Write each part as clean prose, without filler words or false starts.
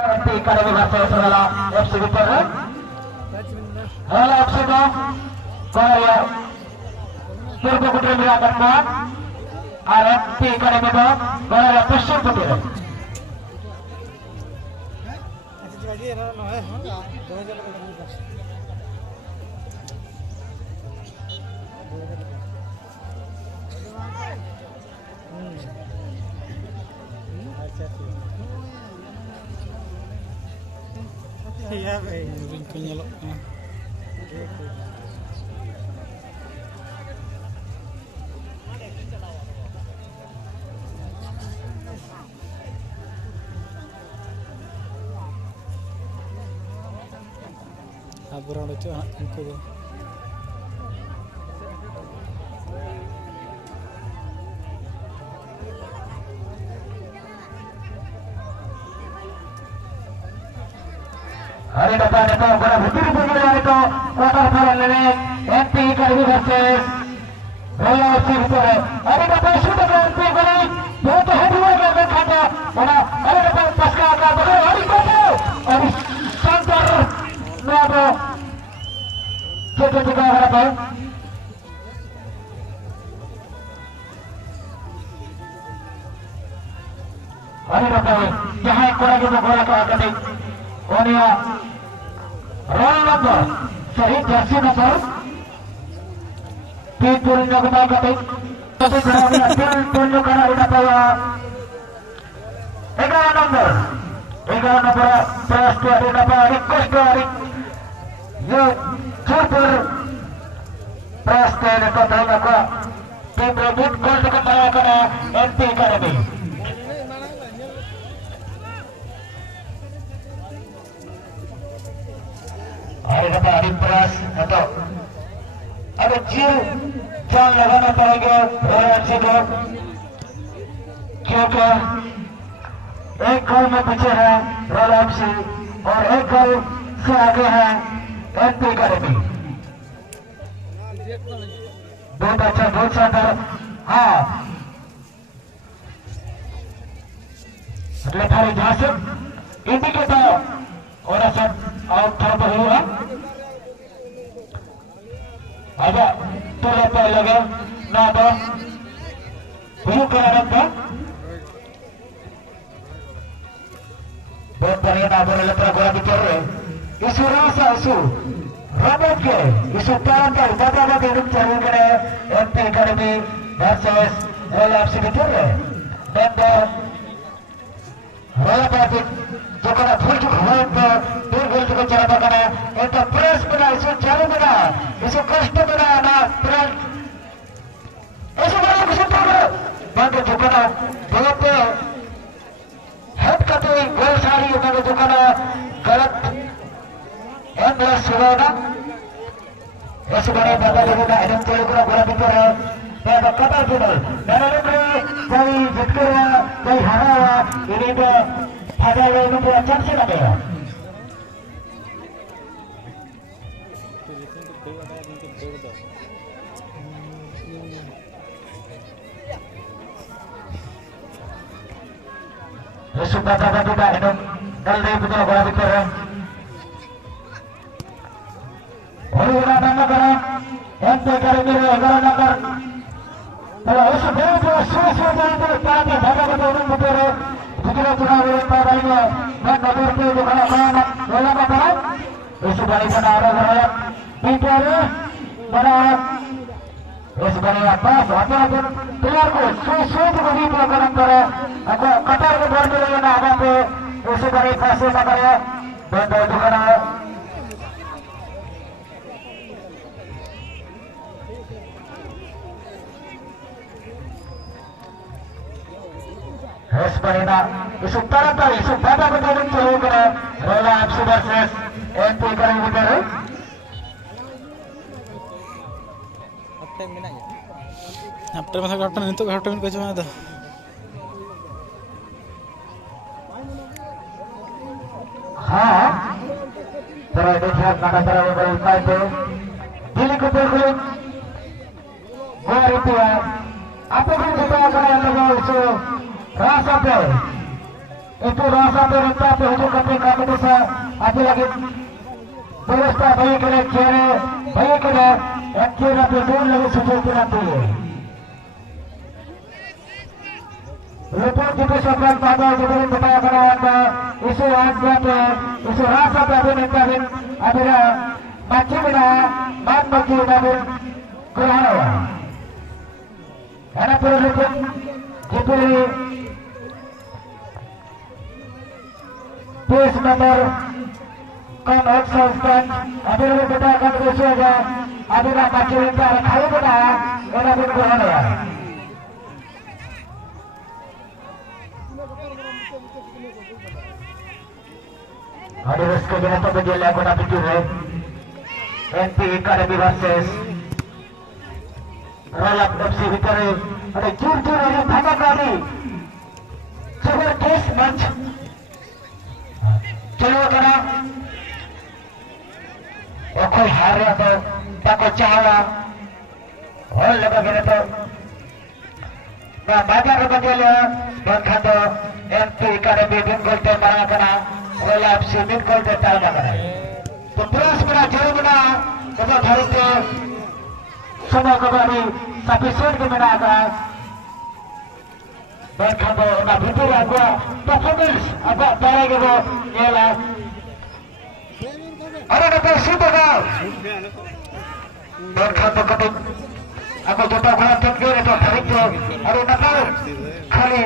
Academy versus Rala FC Victor. Rala FC ko Korea Purbo Putri melakukan RFP Academy ko Korea Peshur Putri. Iya, nyelok. Aburang lucu anak kuku. Hari depan itu bola betul-betul itu kuarter final ini MP Academy versus Raya FC Victor. Hari depan sudah MP kali बहुत हदुआ के अंदर खाता बोला hari depan pasca का बोला hari कोको hari santer नabo tiga harapan hari depan jahai korang itu bola ke akademik Onia roll number sorry jersey number people nya kembali ke tapi berarti tunjuk karena udah bawa 11 nomor press dari dapat request dari you super press dari kota Indonesia tim rebut gol dikembali karena NP Academy. Hari depan impress atau ada जीव जान लगाना पड़ेगा royal को क्योंकि एक गोल में पीछे है रॉयल एफसी और एक गोल से आगे है एमपी अकेडमी। बहुत अच्छा बहुत शानदार हाँ मतलब हमारे जहाँ से इंडिकेटर और सब आउट थोड़ा पर हुआ ada terlepas lagi nada bukan ada berperian apa lepas gol bicara isu rasa isu robot ke isu tahan ke bapa hidup cari kena MP Academy versus Raya FC bicara dan Raya Patit jika nak full juga dua gol juga cara bagaimana itu press benda isu cara benda isu cost benda na press isu benda isu problem bagi juga na berapa head kata gol sari bagi juga na galat endless sudah na isu benda bagi juga na enam kali guna guna bicara bagi kata final dan ada dari victoria dari harawa ini dia pada lalu buat chance ada ya. Sudah dapat juga ini dari putra bola bicara. Orang negara MP Academy 11 nomor. Kalau sudah sudah itu tapi dapat betul bicara. Jika sudah berada di nomor itu bukan apa bola apa. Sudah di sana ada bicara pada sebenarnya apa ataupun pelaku sesuatu bagi pelanggaran para atau Qatar ke bawah yang ada pe sebenarnya fase makanya betul bukan sebenarnya isu taratari isu pada betul betul kena Raya FC versus NP Academy bicara. After masa kapten itu kapten ko cuma ada. हाँ तरह देखिए नाटा तरह में बड़ी pipe है दिल्ली को देखो गोरी पिया आपको भी बताया करें लोगों से रास्ता पे itu rasa terletak di hujung kaki Unku lagi Beresta bayi kena kira Bayi kena yang kira berdua lagi sesuatu nanti Luput itu sebelah pada Jadikan kepada anda Isu hati Isu rasa tadi Nintahim Adira Macam ini Man bagi Nabi Kurhanawa Karena perlu luput Dipilih Pis nomor Kan Oxford Adira kita akan berusaha Adira macam ini Kali kita Nabi Kurhanawa Adira sekejap atau berjaya aku nak pikir NP Academy versus Rolap FC Victory ada jur-jur ada thamak kali जबरदस्त मंच चलो करा कोई हार रहा तो ताको चाहला और लगा गया तो ना बाजार बदल लिया बंखा तो एमपी Academy बिन गोल्टे मारा करा Rolap FC बिन गोल्टे तालमा करा तो पुरुष बना जरूर बना तो भारत समय कबाड़ी सफिशिएंट के मेरा आगा बंखा तो ना भीतर आगा परफॉर्मेंस अब तारे के वो ये ला अरे ना तो सीधा का बंखा तो कभी aku coba kalau tengger itu tarik tu aduh nak tahu kali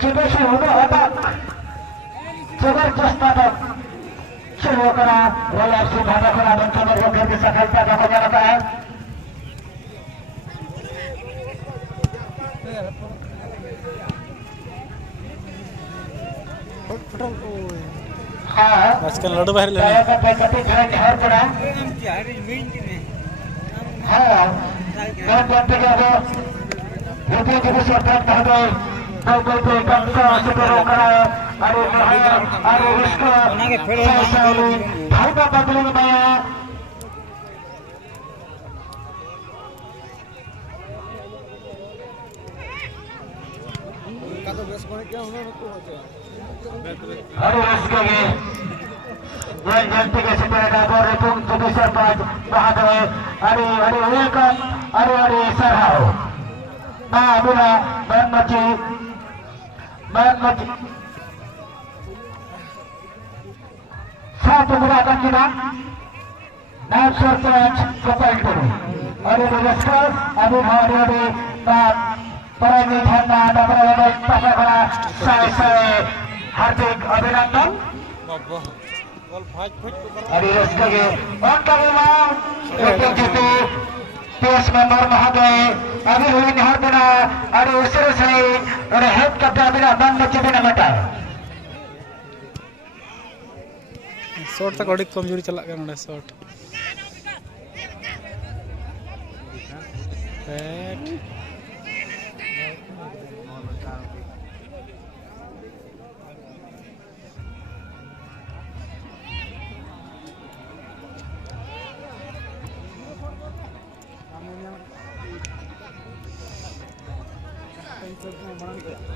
coba sih udah apa coba just ada coba kena Rolap FC pada kena dan coba roket bisa kalta apa yang ada हाँ आजकल लड़ो बाहर ले saya kan PKP jalan jauh pernah हाँ मैं जानते क्या वो रुपये जब सरकार कहते तो बोलते कम से करो करा अरे इसको साली भाई का बदले में आया अरे इसके लिए मैं जानते कैसे मेरा डाबर रिपुंग जो सरपंच वहाँ गए अरे वेलकम अरे सर आओ ना अबुरा मन मची साथ बुरा करना नाम सरपंच कपल करो अरे नमस्कार अभी भारी ना पराई ठंडा डबरा पापा बड़ा साए हार्दिक अभिनंदन अरे इसके लिए उनका विमान एक जीते पेश मेंबर महोदय अभी हुई निहार बना अरे उससे सही अरे हेड करता बिना बंद बच्चे बिना बता शॉट तक अड़ी कमजोरी चला गया नोड़े शॉट बैट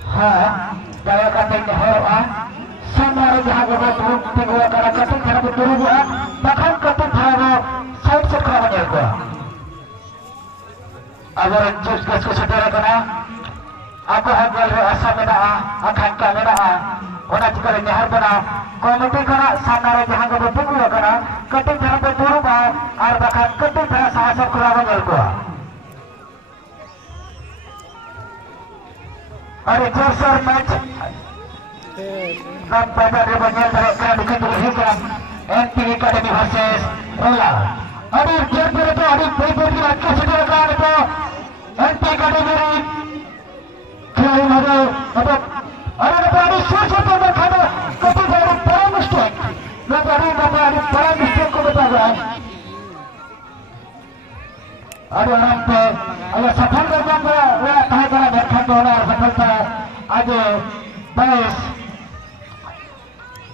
हाँ दया करते हैं समारोह जहाँ के बाद रूप tinggal karena ketik karena betul juga bahkan ketik karena side set karena juga agar jus gas ko saudara karena aku hagal asa mena akan kamera ona jika nehar bana komite karena समारोह जहाँ के betul juga karena ketik karena betul juga ar bahkan ketik karena sahasa kurang juga अरे जोरसोर match नाम पैदा रिबनियल तरह बिकिन हिकम MP academy versus रोलाप अरे jail पर तो अरे कोई की बात कैसे करेगा तो एमपी एकेडमी खेल हमारे अब अरे तो अरे सोच तो खाना कभी बड़ा बड़ा मिस्टेक मैं अरे बड़ा मिस्टेक को बता रहा है अरे हम पे अगर सफल कर जाएंगे वो कहाँ कहाँ बैठा तो और सफलता आज बस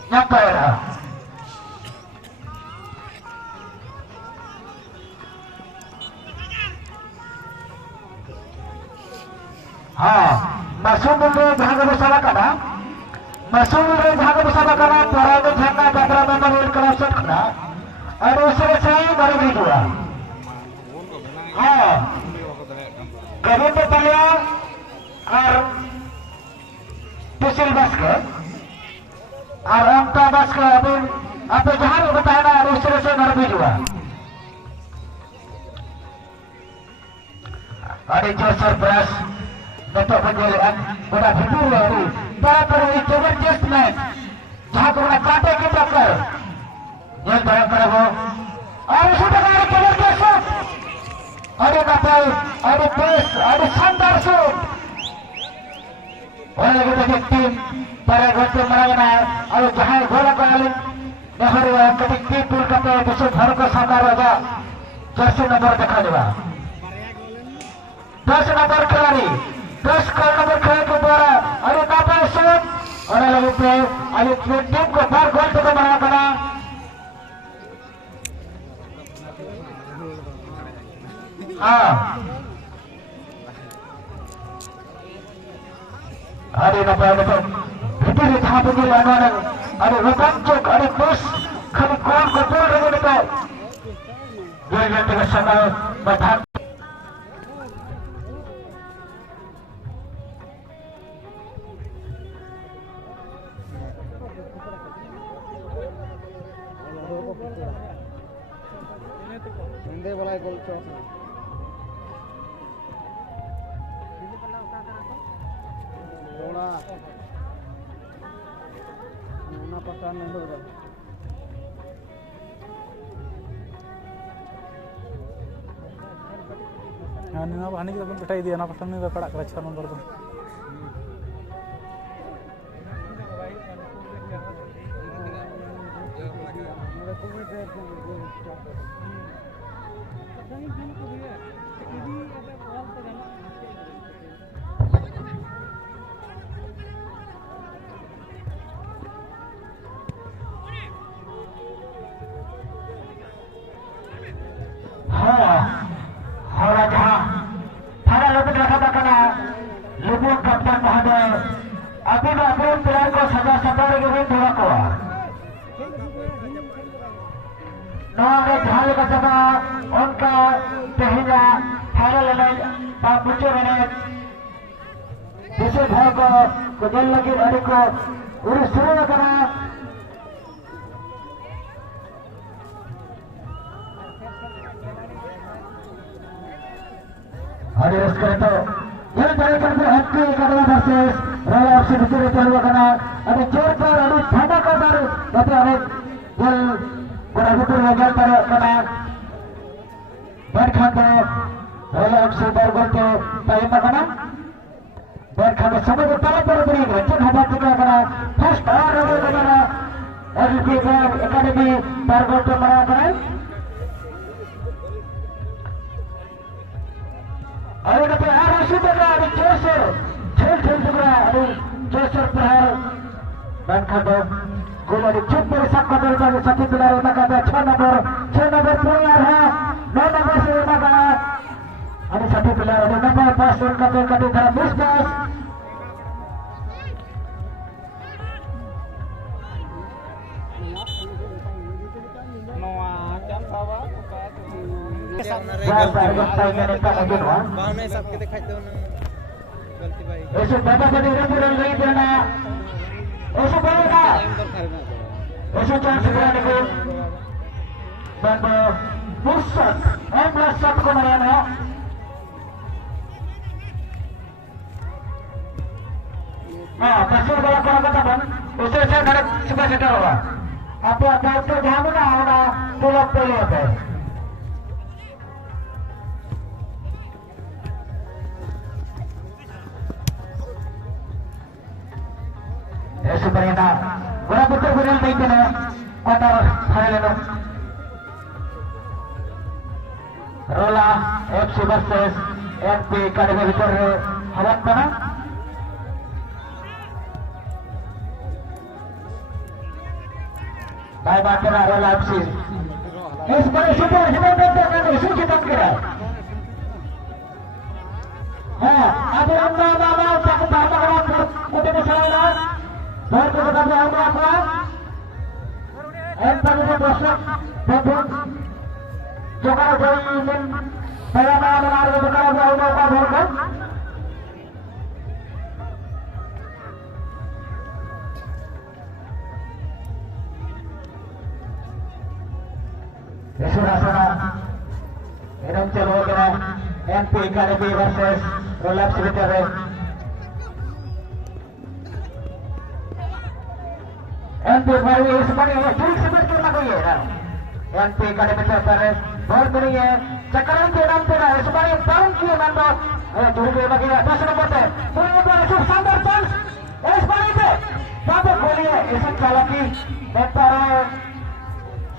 क्या करेगा हाँ मसूम बोल रहे जहाँ का बसावा करना मसूम बोल रहे जहाँ का बसावा करना परागे झंडा और अंका बस के अभी आप जहां भी बताया ना उस तरह से घर भी जुआ अरे जो surprise betul perjalanan udah berdua ini para para जबरदस्त मैच जहां पर कांटे की टक्कर ये तरह करो और सुपर गाड़ी जबरदस्त अरे कपाल अरे पेस अरे शानदार शॉट और लगे तो टीम para गोल मराना और जहां गोल करें नेहरू कटिंग की पुल करते विश्व भर को शानदार होगा 10 नंबर दिखा देगा 10 नंबर खिलाड़ी 10 नंबर खेल के द्वारा अरे कापा शॉट और लगे पे अरे टीम को बार गोल तो बना बना हाँ अरे नंबर तो भीतर जहाँ पे लाना अरे रोमांचक अरे बस खाली कौन को बोल रहे हैं तो ये घंटे का समय बता Hindi wala goal to. Bola. Napakan nando ba? हानि की बैठाई दिया ना पसंद नहीं पड़ा कर 6 नंबर तो उनका पहला फाइनल में मुझे मैंने विशेष भाव को जल लगी गाड़ी को पूरी शुरू करा और इसके तो ये तरीके से हत्ती करना वर्सेस रॉयल ऑप्शन विजय चलवा करना अरे जोर पर अरे धमाका पर बता अरे जल बड़ा विपुल वगैरह पर करना बैठखाने रॉयल ऑप्शन बरगोल के टाइम करना बैठखाने समय के पहले पर बड़ी रचन हजार टका करना फर्स्ट और रॉयल वगैरह एजुकेशन एकेडमी बरगोल के मना करें अरे कहते हैं यार इसी तरह अरे जोशर खेल चुका अरे जोशर प्रहार बैठखाने गोल अरे चुप पर सब का दर्जा के सचिन बिलार उनका कहते हैं 6 नंबर पूरा है 9 नंबर से उनका अरे सचिन बिलार उनका नंबर पास उनका तो कहते था miss pass bahana sab kita khai do galti bhai ऐसे दादा बड़े रन नहीं देना ऐसे बनेगा ऐसे चांस बनाने को बंद मुर्शद एम्बुलेंस को मराना हाँ दसों बड़ा करा था बन उसे से घर सुबह से होगा आप तो जहाँ ना होगा तो लोग पहले होते हैं ऐसे बनेगा बड़ा पुत्र गुरल नहीं देना क्वार्टर फाइनल रोला एफसी वर्सेस एमपी काडे भीतर हवत बना बाय बात करा रोला एफसी इस बड़े सुपर हिमें करने सूची बंद करा हाँ अभी हम बाबा तक बाबा कुछ मसाला बहुत कुछ करना होगा आपका एम पर जो दर्शक बहुत जो करो जो दिन पहला नाम हमारे को करा हुआ होगा का बोलकर isu rasana ini coba kena MP Academy versus Rolap Cibitare. MP भाई इस बार ये ठीक से बैठ करना कोई है MP Academy Cibitare बॉल करी है चक्कर के नाम पे ना इस बार ये डाउन किए नाम तो जुड़ गए बाकी 10 नंबर पे तो ये बार इस शानदार चांस इस बार पे बाबू बोलिए इस चालक की बेहतर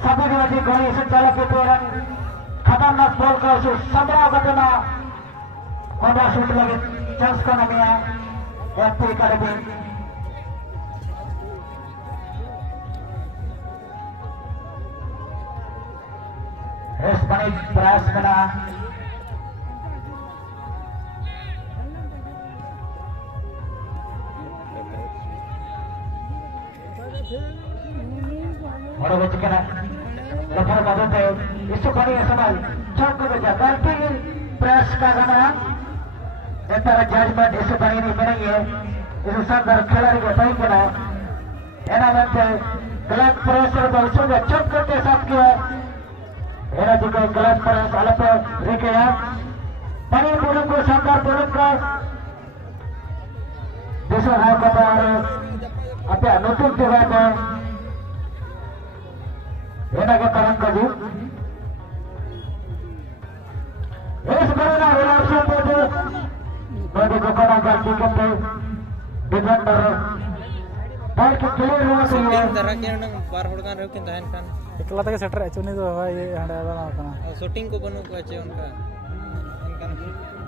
सभी दिवसी गोली इस चालक के पेड़ खतरनाक बॉल का इस संभव घटना होना शूट लगे चांस का नाम है MP Academy इस बड़े प्रयास बना और वो चिकना लफर बाबू थे इस बड़ी सवाल चौक को बचा करती प्रयास का गाना इतना जजमेंट इस बड़ी नहीं बनी है इस शानदार खिलाड़ी को सही बना एनामेंट गलत प्रेशर को उसको चौक करके साथ किया एना juga gelas pada salah Rike ya paling buruk ko शानदार buruk ka दूसरा है कबार apa nutut juga ko एना के तरंग का जी इस बरना रोलर से तो बड़ी को करा गलती करते डिफेंडर बॉल के क्लियर होना चाहिए तरह के नंग बार होड़गान रहो किन दहन kan एकला तक सेटर चुनी तो भाई ये हंडा वाला kana शूटिंग को बनू को अच्छे उनका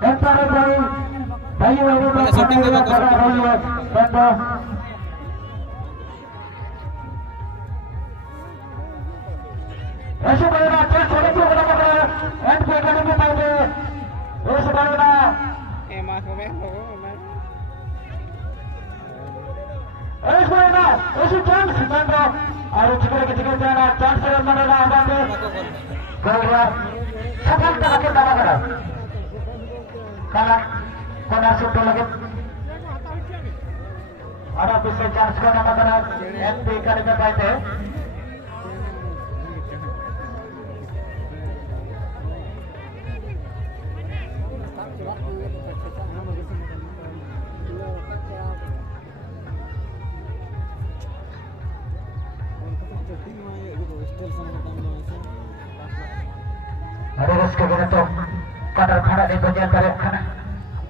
इनका कंपारे भाई वो शूटिंग के बाद ऐसे बनेगा अच्छा छोटे को बना पकड़ा एंड पे करने के बाद ऐसे बनेगा ए मां को मैं ऐसे बनेगा ऐसे चांस बंदा और चिकन जाना चांस से बनेगा आगे गोल यार सफल का के दावा करा काला कोना शूट लगे और अब इससे चांस का नाम करा एमपी करने में पाए अरे उसके बिना तो कदर खड़ा नहीं बजा करे खाना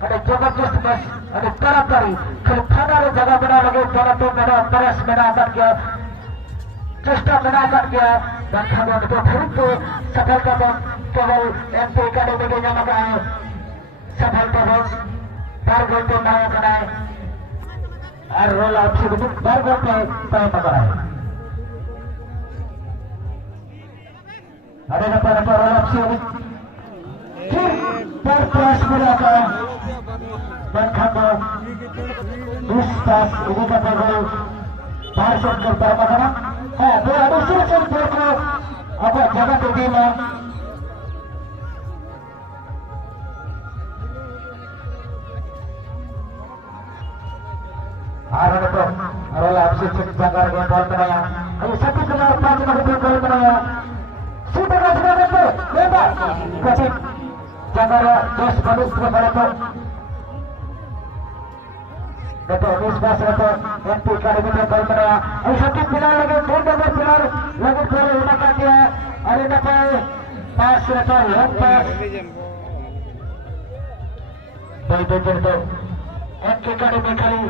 अरे जबरदस्त बस अरे तरकारी खाली खाना रे जगह बना लगे तोरा तो मेरा प्रयास मेरा कर गया चेष्टा मेरा कर गया देखा गया तो फिर तो सफलता तो केवल एमपी अकेडमी के जमा का है सफलता हो बार गोल तो ना कराए और रोल आउट से बार गोल पे तय कराए ada para opsi per press mereka dan kamu distas ini kata gol pasang ke permakanan ada susun berko apa jaga kedima ada itu rola opsi jaga gol menaya ayo satu kena 5 menit gol menaya sudah kasih itu lebar kasih jaga dos bagus kepada itu betul ini sebab itu MP Academy में गल बनाया और सभी खिलाड़ी लगे 2 number खिलाड़ी लगे पूरे उड़ा कर दिया अरे न पाए पास रहता लॉन्ग पास दो तो MP Academy खाली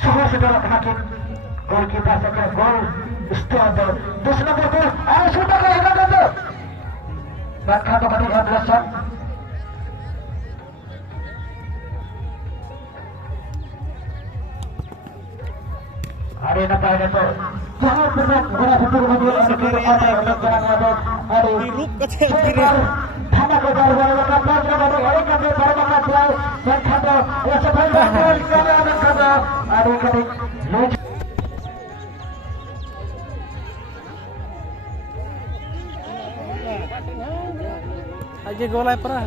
सुबह से रखना कि गोल की पास का गोल Istiada, दूसरा गोल अरे शूटर का हेडर कर दो बैठा तो कभी हेड लसा अरे न पाए तो जहां पर बड़ा फुटबॉल में बोला कि तो आता है लोग बना दो अरे रूप कथे गिरे थाना को दर वाला का पांच लगा दो अरे कभी बड़ा का दिया बैठा तो ऐसे भाई गोल कर दो अरे कभी aja gol aja pernah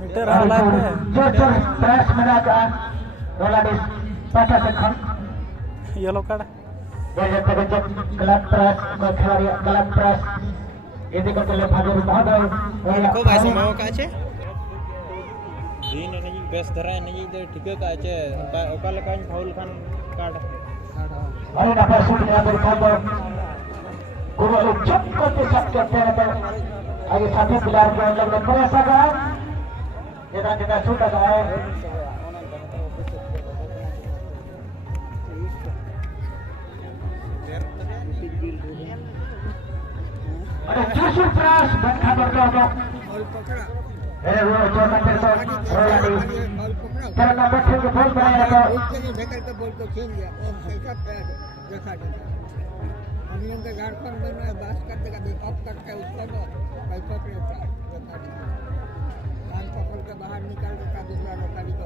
मीटर हाल है जोर प्रयास menaga bola di pada sekon yellow card dia terkejut kelab pras khiladi kelab pras ini ko tele bhager bahadur को भाई समाओ का छे दिन नहीं बेस धरा नहीं तो ठीक का छे ओका Lacan foul Khan card Mari dapat shoot dari Khabur. Guru cepat disakit terhadap lagi satu pilar yang lebih merasakan. Kita shoot agak. Ada justru keras dan Khabur Khabur. वो चौथा terus Roladi. Karena betul ke bol बनाया तो तो बोल को छीन लिया और कैसा पैर देखा जाता हम लोग के झारखंड में बात करते का ऑफ करके उसको तो पैसा पे देखा कान पकड़ के बाहर निकाल देता दूसरा लोकाली को